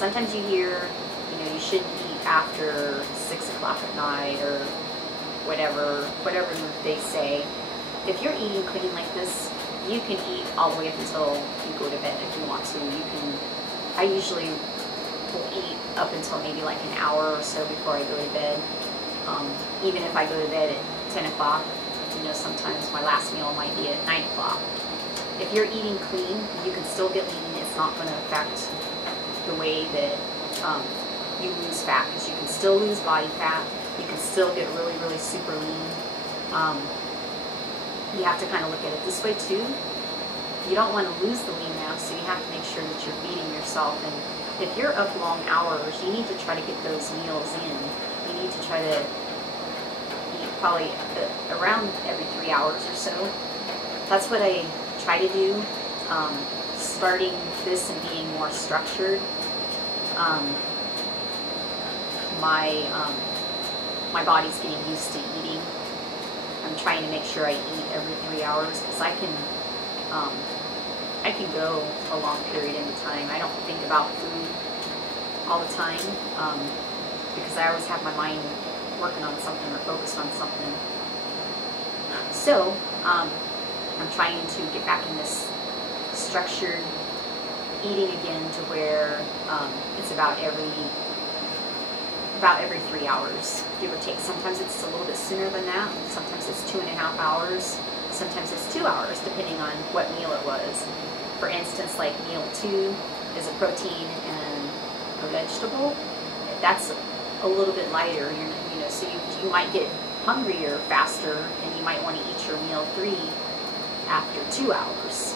sometimes you hear, you know, you shouldn't eat after 6 o'clock at night or whatever they say. If you're eating clean like this, you can eat all the way up until you go to bed if you want to. You can, I usually will eat up until maybe like an hour or so before I go to bed. Even if I go to bed at 10 o'clock, you know, sometimes my last meal might be at 9 o'clock. If you're eating clean, you can still get lean. It's not going to affect the way that you lose fat, because you can still lose body fat. You can still get really, really super lean. You have to kind of look at it this way too. You don't want to lose the lean mass, so you have to make sure that you're feeding yourself. And if you're up long hours, you need to try to get those meals in. You need to try to eat probably around every 3 hours or so. That's what I try to do. Starting this and being more structured, my body's getting used to eating. I'm trying to make sure I eat every 3 hours, because I can go a long period in time. I don't think about food all the time, because I always have my mind working on something or focused on something. So I'm trying to get back in this structured eating again, to where it's about every 3 hours, give or take. Sometimes it's a little bit sooner than that. Sometimes it's 2.5 hours. Sometimes it's 2 hours, depending on what meal it was. For instance, like meal 2 is a protein and a vegetable. That's a little bit lighter, you know, so you might get hungrier faster, and you might want to eat your meal 3 after 2 hours.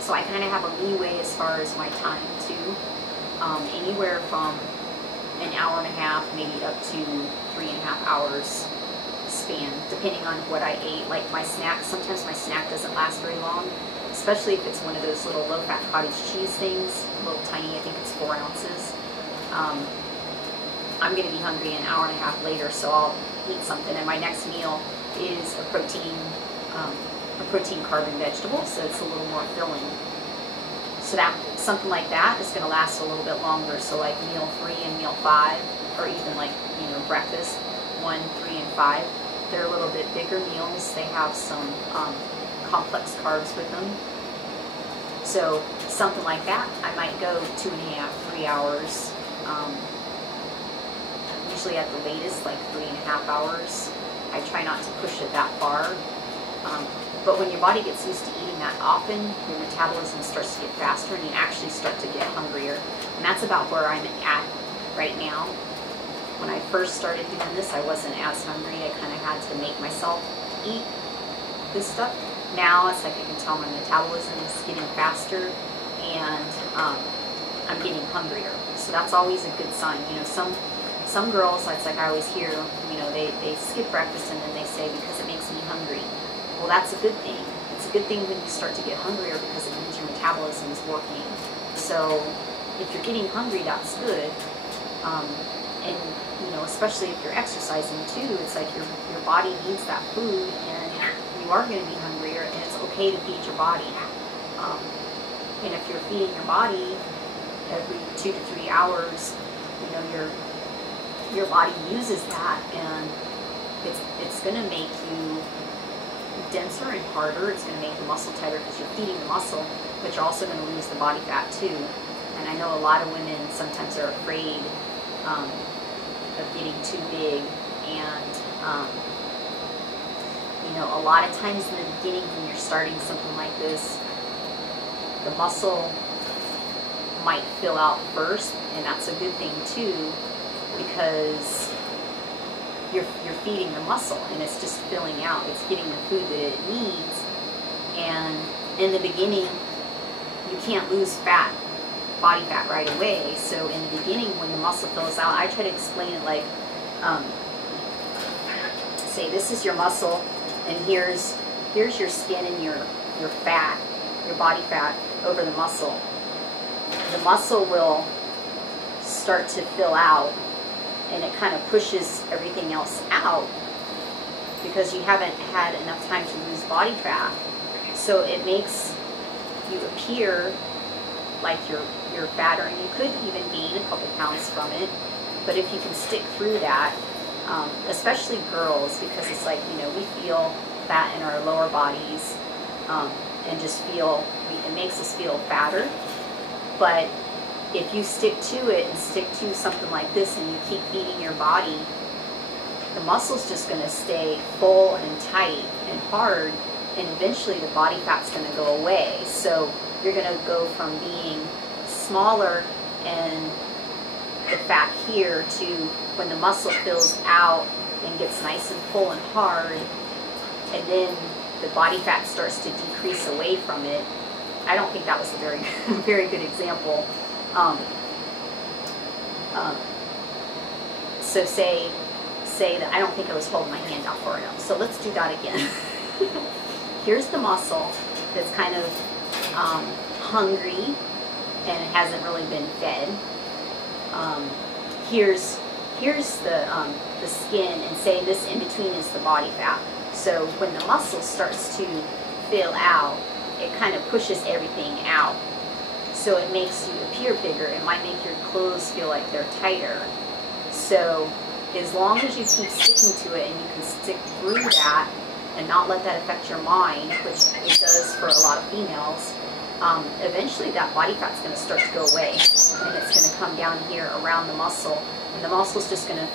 So I kind of have a leeway as far as my time too. Anywhere from an hour and a half, maybe up to 3.5 hours span, depending on what I ate. Like my snack, sometimes my snack doesn't last very long, especially if it's one of those little low-fat cottage cheese things, a little tiny, I think it's 4 ounces. I'm going to be hungry an hour and a half later, so I'll eat something, and my next meal is a protein, carb, and vegetable, so it's a little more filling. So that something like that is going to last a little bit longer. So like meal 3 and meal 5, or even like, you know, breakfast 1, 3, and 5, they're a little bit bigger meals. They have some complex carbs with them. So something like that, I might go 2.5, 3 hours. Usually at the latest, like 3.5 hours. I try not to push it that far. But when your body gets used to eating that often, your metabolism starts to get faster, and you actually start to get hungrier. And that's about where I'm at right now. When I first started doing this, I wasn't as hungry. I kind of had to make myself eat this stuff. Now it's like I can tell my metabolism is getting faster, and I'm getting hungrier. So that's always a good sign. You know, some girls, it's like I always hear, you know, they skip breakfast and then they say, because it makes me hungry. Well, that's a good thing. It's a good thing when you start to get hungrier, because it means your metabolism is working. So if you're getting hungry, that's good. And you know, especially if you're exercising too, it's like your body needs that food, and you are going to be hungrier, and it's okay to feed your body. And if you're feeding your body every 2 to 3 hours, you know, your body uses that, and it's going to make you denser and harder. It's going to make the muscle tighter, because you're feeding the muscle, but you're also going to lose the body fat too. And I know a lot of women sometimes are afraid of getting too big, and you know, a lot of times in the beginning when you're starting something like this, the muscle might fill out first, and that's a good thing too, because you're feeding the muscle, and it's just filling out. It's getting the food that it needs. And in the beginning, you can't lose fat, body fat, right away. So in the beginning, when the muscle fills out, I try to explain it like, say this is your muscle, and here's your skin and your fat, your body fat over the muscle. The muscle will start to fill out, and it kind of pushes everything else out, because you haven't had enough time to lose body fat. So it makes you appear like you're fatter, and you could even gain a couple pounds from it. But if you can stick through that, especially girls, because it's like, you know, we feel fat in our lower bodies, and just feel, it makes us feel fatter. But if you stick to it and stick to something like this and you keep feeding your body, the muscle's just going to stay full and tight and hard, and eventually the body fat's going to go away. So you're going to go from being smaller and the fat here to when the muscle fills out and gets nice and full and hard, and then the body fat starts to decrease away from it. I don't think that was a very good example. So say that I don't think I was holding my hand out far enough. So let's do that again. Here's the muscle that's kind of hungry and it hasn't really been fed. Here's the skin, and say this in between is the body fat. So when the muscle starts to fill out, it kind of pushes everything out. So it makes you appear bigger. It might make your clothes feel like they're tighter. So as long as you keep sticking to it and you can stick through that and not let that affect your mind, which it does for a lot of females, eventually that body fat's going to start to go away, and it's going to come down here around the muscle, and the muscle's just going to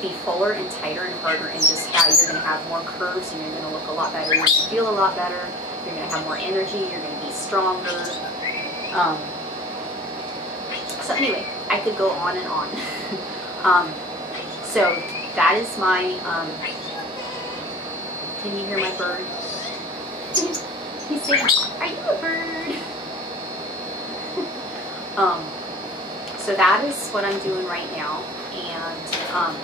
be fuller and tighter and harder, and just how you're going to have more curves, and you're going to look a lot better, you're going to feel a lot better, you're going to have more energy, you're going to be stronger. So anyway, I could go on and on. So that is my, can you hear my bird? He's saying, are you a bird? So that is what I'm doing right now, and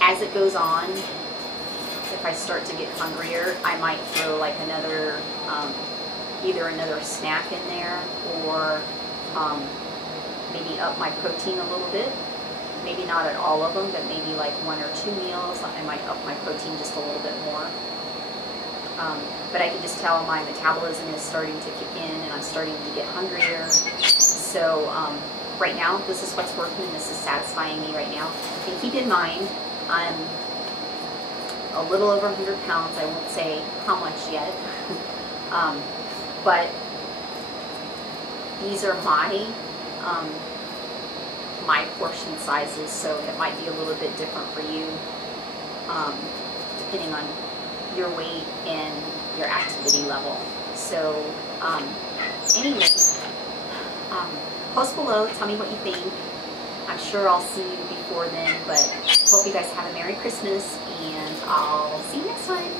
as it goes on, if I start to get hungrier, I might throw like another, either another snack in there, or maybe up my protein a little bit. Maybe not at all of them, but maybe like 1 or 2 meals, I might up my protein just a little bit more. But I can just tell my metabolism is starting to kick in, and I'm starting to get hungrier. So right now, this is what's working, and this is satisfying me right now. And keep in mind, I'm a little over 100 pounds. I won't say how much yet. But these are my portion sizes, so it might be a little bit different for you, depending on your weight and your activity level. So anyway, post below, tell me what you think. I'm sure I'll see you before then, but hope you guys have a Merry Christmas, and I'll see you next time.